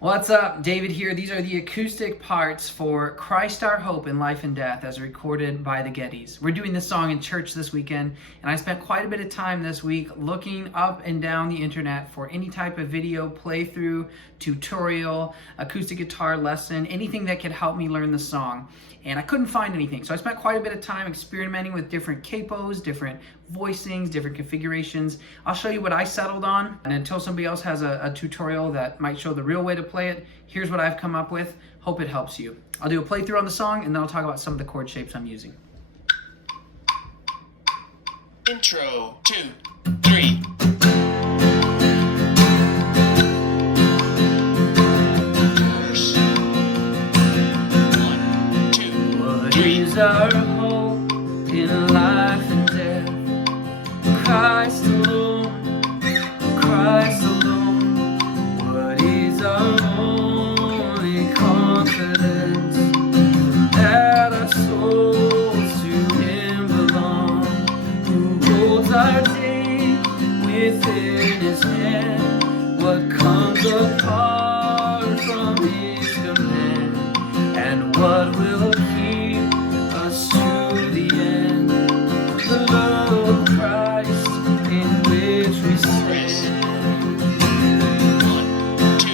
What's up? David here. These are the acoustic parts for Christ Our Hope in Life and Death as recorded by the Gettys. We're doing this song in church this weekend, and I spent quite a bit of time this week looking up and down the internet for any type of video playthrough, tutorial, acoustic guitar lesson, anything that could help me learn the song. And I couldn't find anything. So I spent quite a bit of time experimenting with different capos, different voicings, different configurations. I'll show you what I settled on. And until somebody else has a tutorial that might show the real way to play it, here's what I've come up with. Hope it helps you. I'll do a playthrough on the song, and then I'll talk about some of the chord shapes I'm using. Intro, 2, 3. Is our hope in life and death? Christ alone, Christ alone. What is our only confidence? That our souls to Him belong, who holds our day within His hand. What comes apart from His command, and what will to the end, the love of Christ in which we stand. 1, 2,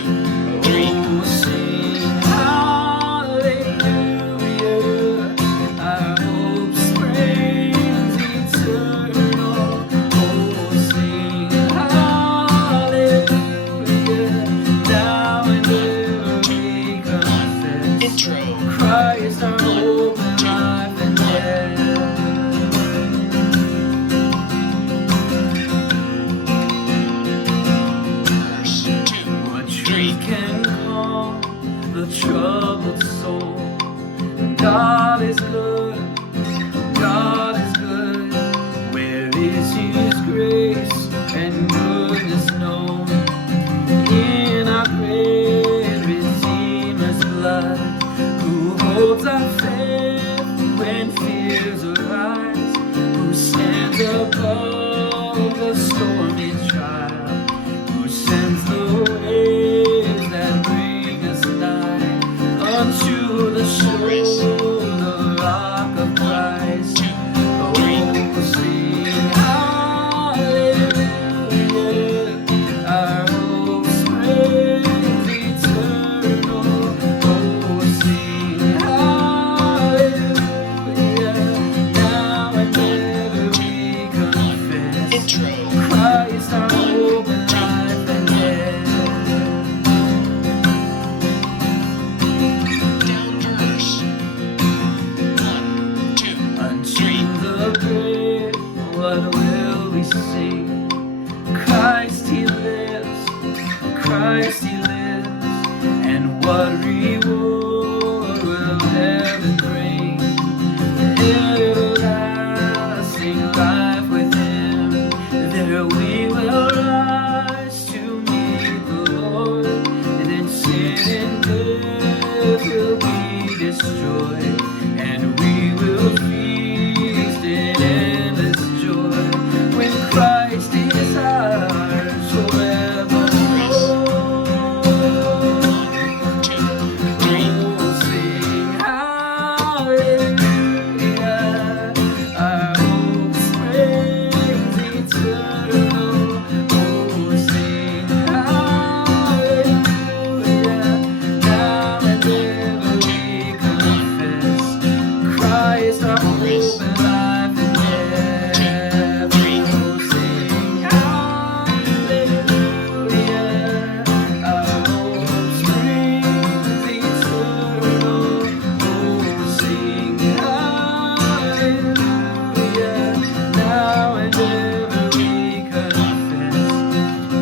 3. Oh, sing hallelujah, our hope springs eternal. Oh, sing hallelujah, now and ever we confess. Intro. Christ our hope. Troubled soul. God is good, God is good. Where is His grace and goodness known? In our great Redeemer's blood, who holds our faith when fears arise, who stands above the stormy trial, who sends the waves that bring us nigh unto the shore, the rock of Christ. Oh, sing hallelujah, our hope springs eternal. Oh, sing hallelujah, now and ever we confess. Intro. Christ our hope in life and death. What will we sing? Christ He lives, Christ He lives, and what reward will heaven bring? Everlasting life with Him, there we will rise to meet the Lord, and then sin and death will be destroyed, and we will feast in endless joy when Christ is ours forevermore. 1, 2, 3. Oh, sing hallelujah, our hope springs eternal. Oh, sing hallelujah, now and ever we confess. Christ our hope and life and death. Oh, sing hallelujah, our hope springs eternal. Oh, sing hallelujah, now and ever we confess.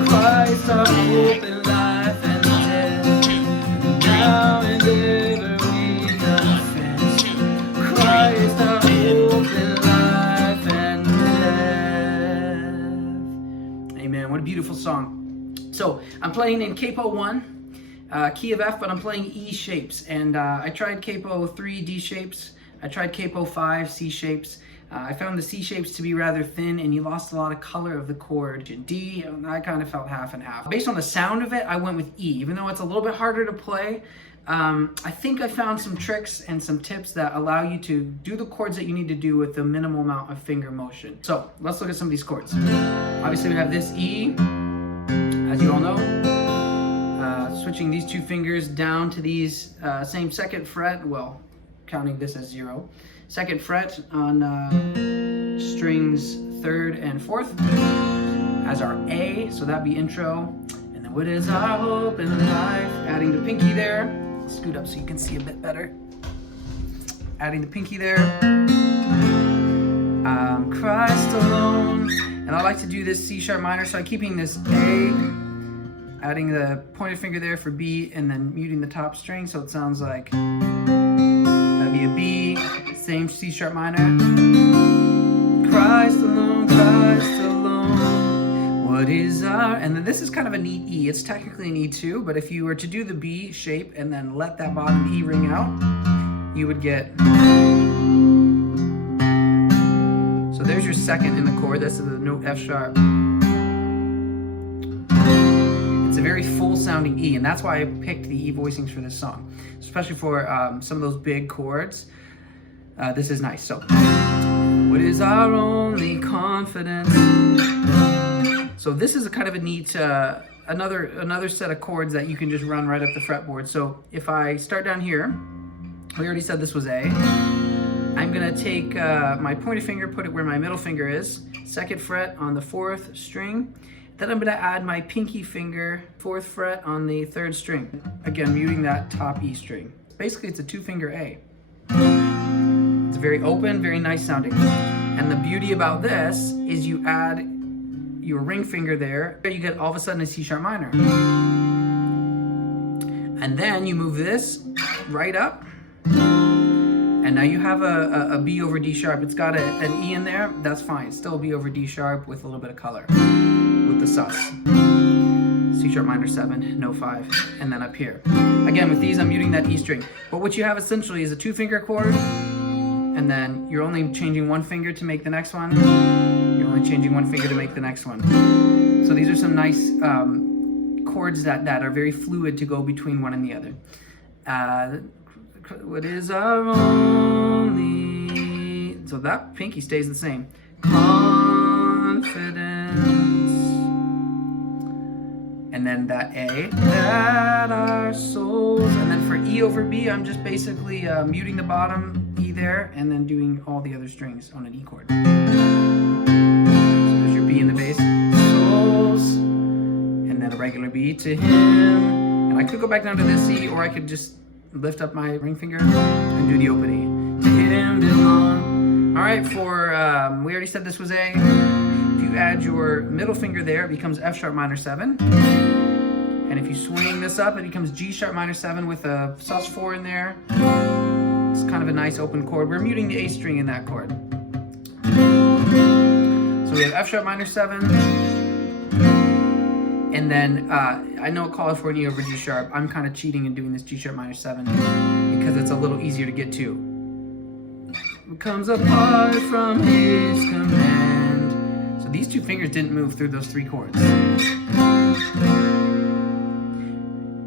Christ our hope and life and death. 2, 3. Now and ever we confess. Christ our hope in life and death. Amen. What a beautiful song. So I'm playing in capo 1, key of F, but I'm playing E shapes. And I tried capo 3, D shapes. I tried capo 5, C shapes. I found the C shapes to be rather thin, and you lost a lot of color of the chord. D, I kind of felt half and half. Based on the sound of it, I went with E, even though it's a little bit harder to play. I think I found some tricks and some tips that allow you to do the chords that you need to do with the minimal amount of finger motion. So let's look at some of these chords. Obviously we have this E, as you all know. Switching these two fingers down to these same second fret, well, counting this as 0. Second fret on strings 3rd and 4th as our A, so that'd be intro. And then what is our hope in life? Adding the pinky there. Scoot up so you can see a bit better. Adding the pinky there. Christ alone. And I like to do this C sharp minor, so I'm keeping this A, adding the pointed finger there for B, and then muting the top string, so it sounds like that'd be a B, same C sharp minor. Christ alone, Christ alone. What is our, and then this is kind of a neat E. It's technically an E2, but if you were to do the B shape and then let that bottom E ring out, you would get, so there's your second in the chord. This is the note F sharp. It's a very full sounding E, and that's why I picked the E voicings for this song, especially for some of those big chords. This is nice. So, what is our only confidence? So this is a kind of a neat, another set of chords that you can just run right up the fretboard. So if I start down here, we already said this was A. I'm gonna take my pointer finger, put it where my middle finger is, 2nd fret on the 4th string. Then I'm gonna add my pinky finger, 4th fret on the 3rd string. Again, muting that top E string. Basically, it's a 2-finger A. It's very open, very nice sounding. And the beauty about this is you add your ring finger there, you get all of a sudden a C sharp minor. And then you move this right up, and now you have a B over D sharp. It's got an E in there, that's fine. It's still a B over D sharp with a little bit of color, with the sus. C sharp minor 7, no 5, and then up here. Again, with these, I'm muting that E string. But what you have essentially is a 2-finger chord, and then you're only changing 1 finger to make the next one. You're only changing 1 finger to make the next one. So these are some nice chords that are very fluid to go between one and the other. What is our only... So that pinky stays the same. Confidence. And then that A, that our souls. And then for E over B, I'm just basically muting the bottom E there and then doing all the other strings on an E chord. So there's your B in the bass. Souls. And then a regular B to him. And I could go back down to this C, or I could just lift up my ring finger and do the open E. To him belong. All right, for, we already said this was A. If you add your middle finger there, it becomes F sharp minor 7. And if you swing this up, it becomes G sharp minor 7 with a sus4 in there. It's kind of a nice open chord. We're muting the A string in that chord. So we have F sharp minor 7. And then I know it calls for an E over G sharp. I'm kind of cheating and doing this G sharp minor 7 because it's a little easier to get to. It comes apart from his command. So these 2 fingers didn't move through those 3 chords.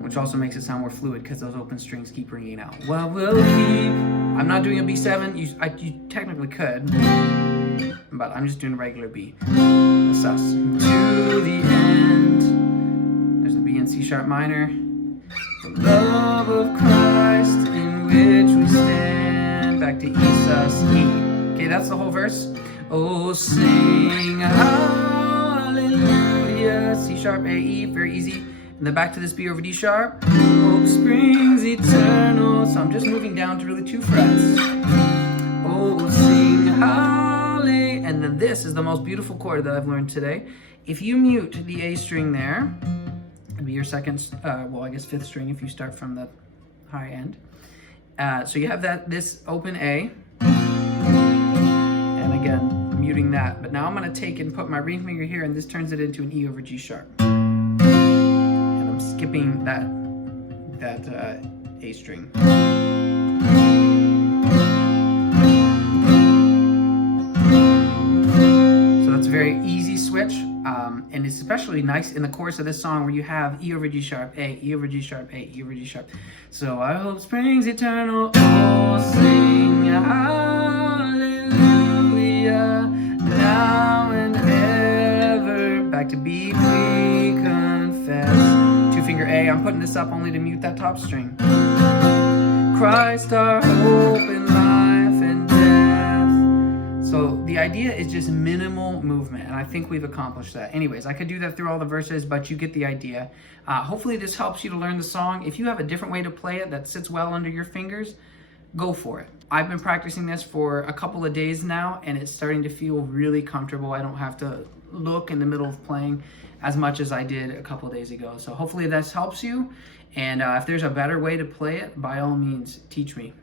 Which also makes it sound more fluid because those open strings keep ringing out. Well, we'll keep... I'm not doing a B7. You technically could. But I'm just doing a regular B. The sus. To the end. There's a B in C sharp minor. The love of Christ in which we stand. Back to E sus E. Okay, that's the whole verse. Oh, sing hallelujah. C sharp A E, very easy. And then back to this B over D sharp. Hope springs eternal. So I'm just moving down to really 2 frets. Oh, sing hallelujah. And then this is the most beautiful chord that I've learned today. If you mute the A string there, it'd be your second, well, I guess 5th string if you start from the high end. So you have this open A. And again, muting that. But now I'm going to take and put my ring finger here, and this turns it into an E over G sharp. And I'm skipping that A string. very easy switch, and it's especially nice in the chorus of this song where you have E over G sharp, A, E over G sharp, A, E over G sharp. So I hope springs eternal, oh, sing hallelujah, now and ever. Back to B, we confess. 2-finger A, I'm putting this up only to mute that top string. Christ our hope in life and death. So the idea is just minimal movement, and I think we've accomplished that. Anyways, I could do that through all the verses, but you get the idea. Hopefully this helps you to learn the song. If you have a different way to play it that sits well under your fingers, go for it. I've been practicing this for a couple of days now, and it's starting to feel really comfortable. I don't have to look in the middle of playing as much as I did a couple of days ago. So hopefully this helps you, and if there's a better way to play it, by all means, teach me.